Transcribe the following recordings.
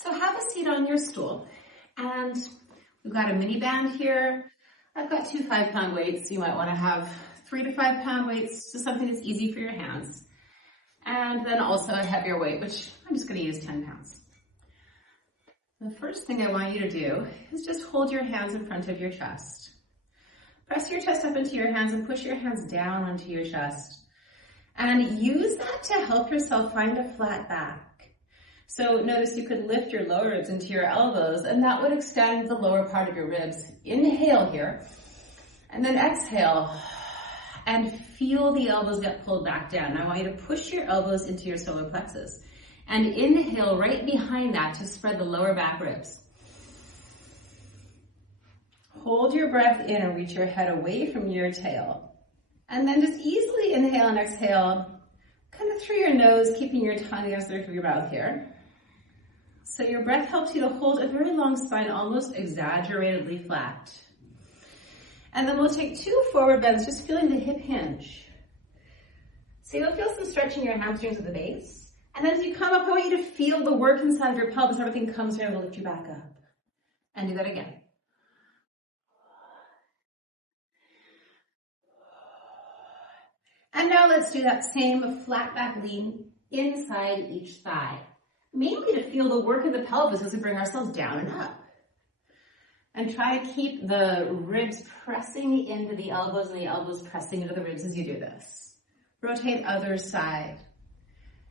So have a seat on your stool, and we've got a mini band here. I've got 2 5-pound weights. You might want to have 3 to 5 pound weights, so something that's easy for your hands. And then also a heavier weight, which I'm just going to use 10 pounds. The first thing I want you to do is just hold your hands in front of your chest. Press your chest up into your hands and push your hands down onto your chest. And use that to help yourself find a flat back. So notice you could lift your lower ribs into your elbows, and that would extend the lower part of your ribs. Inhale here, and then exhale, and feel the elbows get pulled back down. I want you to push your elbows into your solar plexus, and inhale right behind that to spread the lower back ribs. Hold your breath in and reach your head away from your tail. And then just easily inhale and exhale, kind of through your nose, keeping your tongue against the roof of your mouth here. So your breath helps you to hold a very long spine, almost exaggeratedly flat. And then we'll take 2 forward bends, just feeling the hip hinge. So you'll feel some stretching your hamstrings at the base. And then as you come up, I want you to feel the work inside of your pelvis. Everything comes here and will lift you back up. And do that again. And now let's do that same flat back lean inside each thigh. Mainly to feel the work of the pelvis as we bring ourselves down and up. And try to keep the ribs pressing into the elbows and the elbows pressing into the ribs as you do this. Rotate other side.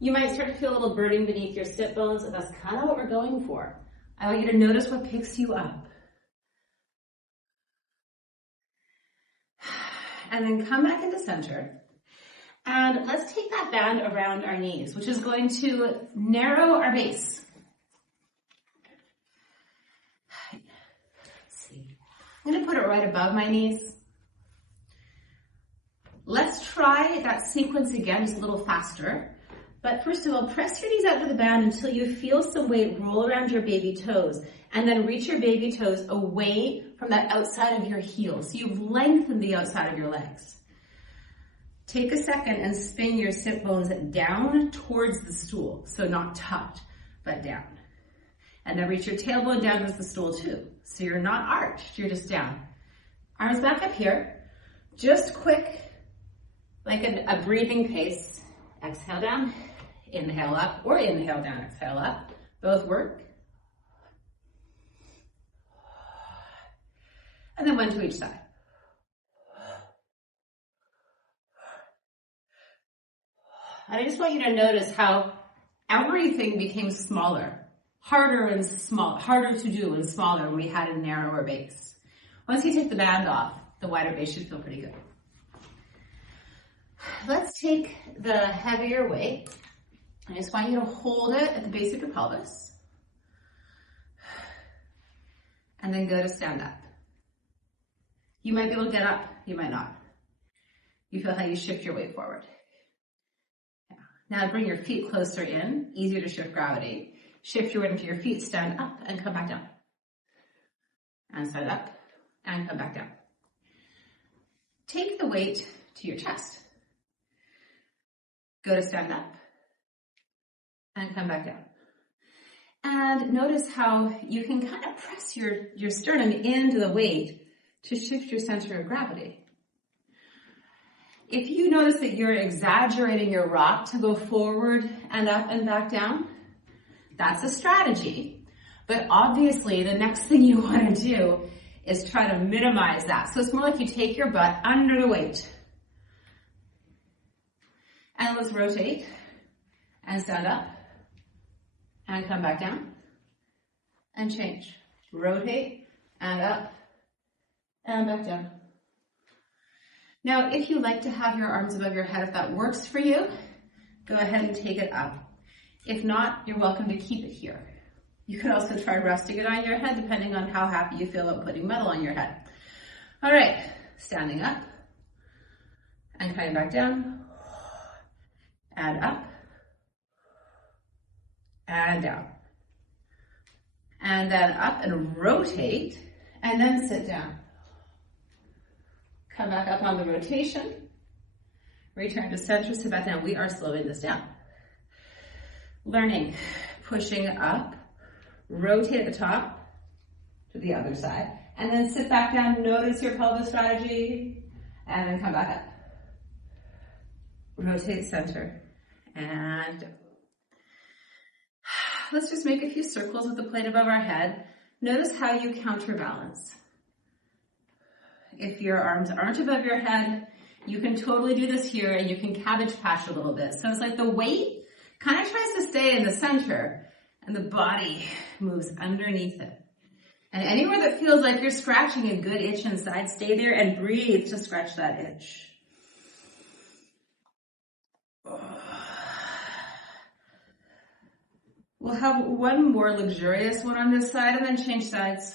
You might start to feel a little burning beneath your sit bones, and that's kind of what we're going for. I want you to notice what picks you up. And then come back into center. And let's take that band around our knees, which is going to narrow our base. Let's see. I'm going to put it right above my knees. Let's try that sequence again, just a little faster. But first of all, press your knees out to the band until you feel some weight roll around your baby toes. And then reach your baby toes away from that outside of your heels. So you've lengthened the outside of your legs. Take a second and spin your sit bones down towards the stool. So not tucked, but down. And then reach your tailbone down towards the stool too. So you're not arched, you're just down. Arms back up here. Just quick, like a breathing pace. Exhale down, inhale up, or inhale down, exhale up. Both work. And then 1 to each side. And I just want you to notice how everything became smaller, harder to do and smaller when we had a narrower base. Once you take the band off, the wider base should feel pretty good. Let's take the heavier weight. I just want you to hold it at the base of your pelvis. And then go to stand up. You might be able to get up, you might not. You feel how you shift your weight forward. Now bring your feet closer in, easier to shift gravity. Shift your weight into your feet, stand up and come back down. And stand up and come back down. Take the weight to your chest. Go to stand up and come back down. And notice how you can kind of press your sternum into the weight to shift your center of gravity. If you notice that you're exaggerating your rock to go forward and up and back down, that's a strategy. But obviously, the next thing you want to do is try to minimize that. So it's more like you take your butt under the weight. And let's rotate and stand up and come back down and change. Rotate and up and back down. Now, if you like to have your arms above your head, if that works for you, go ahead and take it up. If not, you're welcome to keep it here. You could also try resting it on your head, depending on how happy you feel about putting metal on your head. All right, standing up and coming back down and up and down. And then up and rotate and then sit down. Come back up on the rotation. Return to center, sit back down. We are slowing this down. Learning, pushing up, Rotate at the top to the other side. And then sit back down, notice your pelvis strategy, and then come back up. Rotate center. And let's just make a few circles with the plate above our head. Notice how you counterbalance. If your arms aren't above your head, you can totally do this here, and you can cabbage patch a little bit. So it's like the weight kind of tries to stay in the center, and the body moves underneath it. And anywhere that feels like you're scratching a good itch inside, stay there and breathe to scratch that itch. We'll have one more luxurious one on this side and then change sides.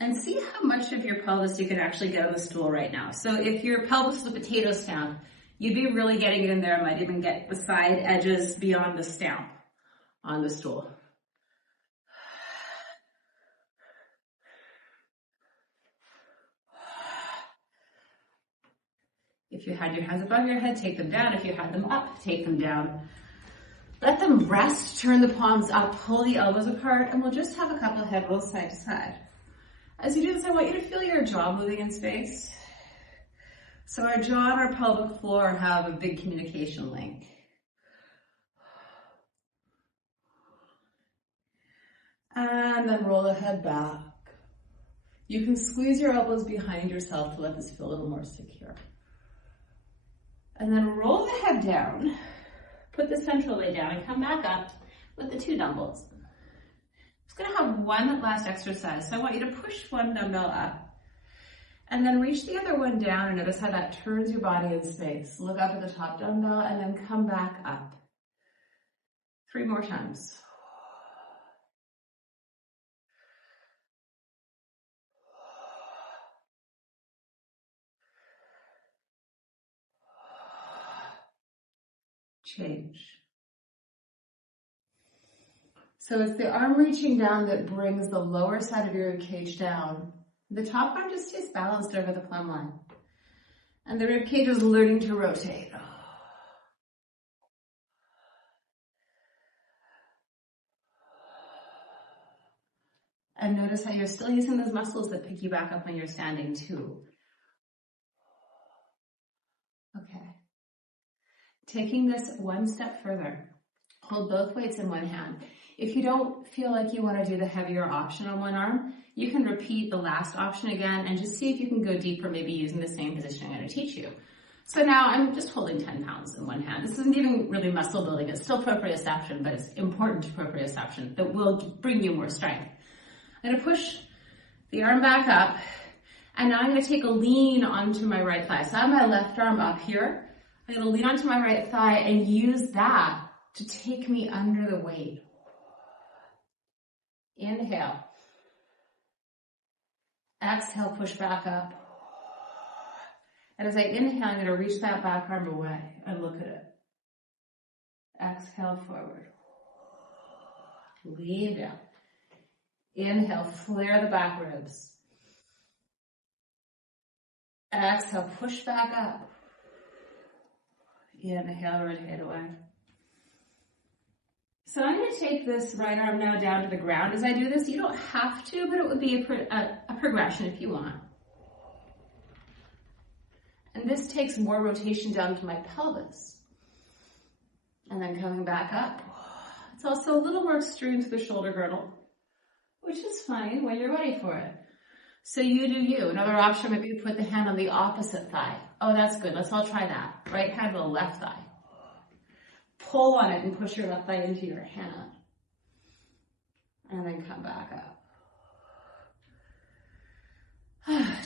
And see how much of your pelvis you can actually get on the stool right now. So if your pelvis is a potato stamp, you'd be really getting it in there. Might even get the side edges beyond the stamp on the stool. If you had your hands above your head, take them down. If you had them up, take them down. Let them rest, turn the palms up, pull the elbows apart, and we'll just have a couple of head rolls side to side. As you do this, I want you to feel your jaw moving in space. So our jaw and our pelvic floor have a big communication link. And then roll the head back. You can squeeze your elbows behind yourself to let this feel a little more secure. And then roll the head down, put the central leg down, and come back up with the 2 dumbbells. I'm going to have one last exercise. So I want you to push one dumbbell up and then reach the other one down, and notice how that turns your body in space. Look up at the top dumbbell and then come back up. 3 more times. Change. So it's the arm reaching down that brings the lower side of your rib cage down. The top arm just stays balanced over the plumb line. And the rib cage is learning to rotate. And notice how you're still using those muscles that pick you back up when you're standing too. Okay. Taking this one step further, hold both weights in one hand. If you don't feel like you want to do the heavier option on one arm, you can repeat the last option again and just see if you can go deeper, maybe using the same position I'm going to teach you. So now I'm just holding 10 pounds in one hand. This isn't even really muscle building. It's still proprioception, but it's important to proprioception that will bring you more strength. I'm going to push the arm back up, and now I'm going to take a lean onto my right thigh. So I have my left arm up here. I'm going to lean onto my right thigh and use that to take me under the weight. Inhale. Exhale, push back up. And as I inhale, I'm going to reach that back arm away and look at it. Exhale, forward. Lean down. Inhale, flare the back ribs. Exhale, push back up. Inhale, rotate away. So I'm going to take this right arm now down to the ground. As I do this, you don't have to, but it would be a progression if you want. And this takes more rotation down to my pelvis. And then coming back up. It's also a little more extreme to the shoulder girdle, which is fine when you're ready for it. So you do you. Another option might be to put the hand on the opposite thigh. Oh, that's good. Let's all try that. Right hand to the left thigh. Pull on it and push your left thigh into your hand. And then come back up.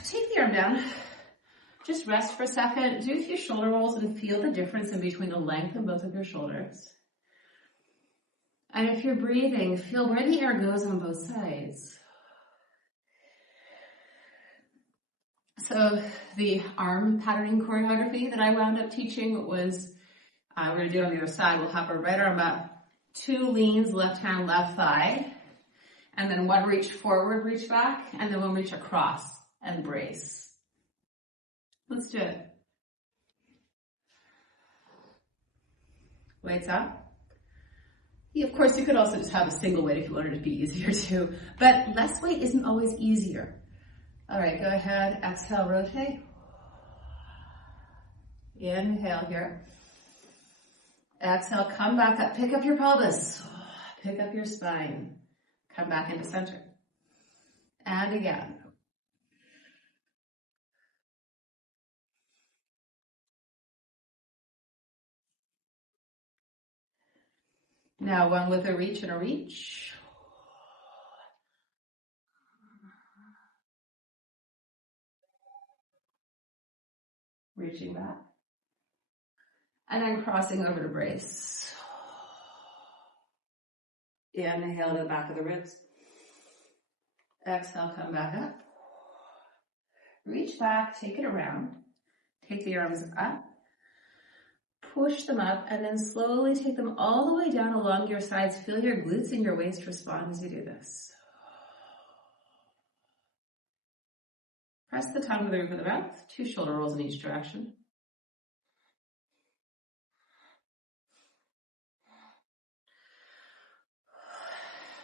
Take the arm down. Just rest for a second. Do a few shoulder rolls and feel the difference in between the length of both of your shoulders. And if you're breathing, feel where the air goes on both sides. So the arm patterning choreography that I wound up teaching was, we're going to do it on the other side. We'll have our right arm up, 2 leans, left hand, left thigh, and then 1 reach forward, reach back, and then 1 reach across and brace. Let's do it. Weights up. Of course, you could also just have a single weight if you wanted it to be easier too, but less weight isn't always easier. All right, go ahead, exhale, rotate. Inhale here. Exhale, come back up, pick up your pelvis, pick up your spine, come back into center. And again. Now one with a reach and a reach. Reaching back. And then crossing over to brace. Inhale to the back of the ribs. Exhale, come back up. Reach back, take it around. Take the arms up. Push them up and then slowly take them all the way down along your sides. Feel your glutes and your waist respond as you do this. Press the tongue to the roof of the mouth. 2 shoulder rolls in each direction.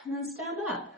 And then stand up.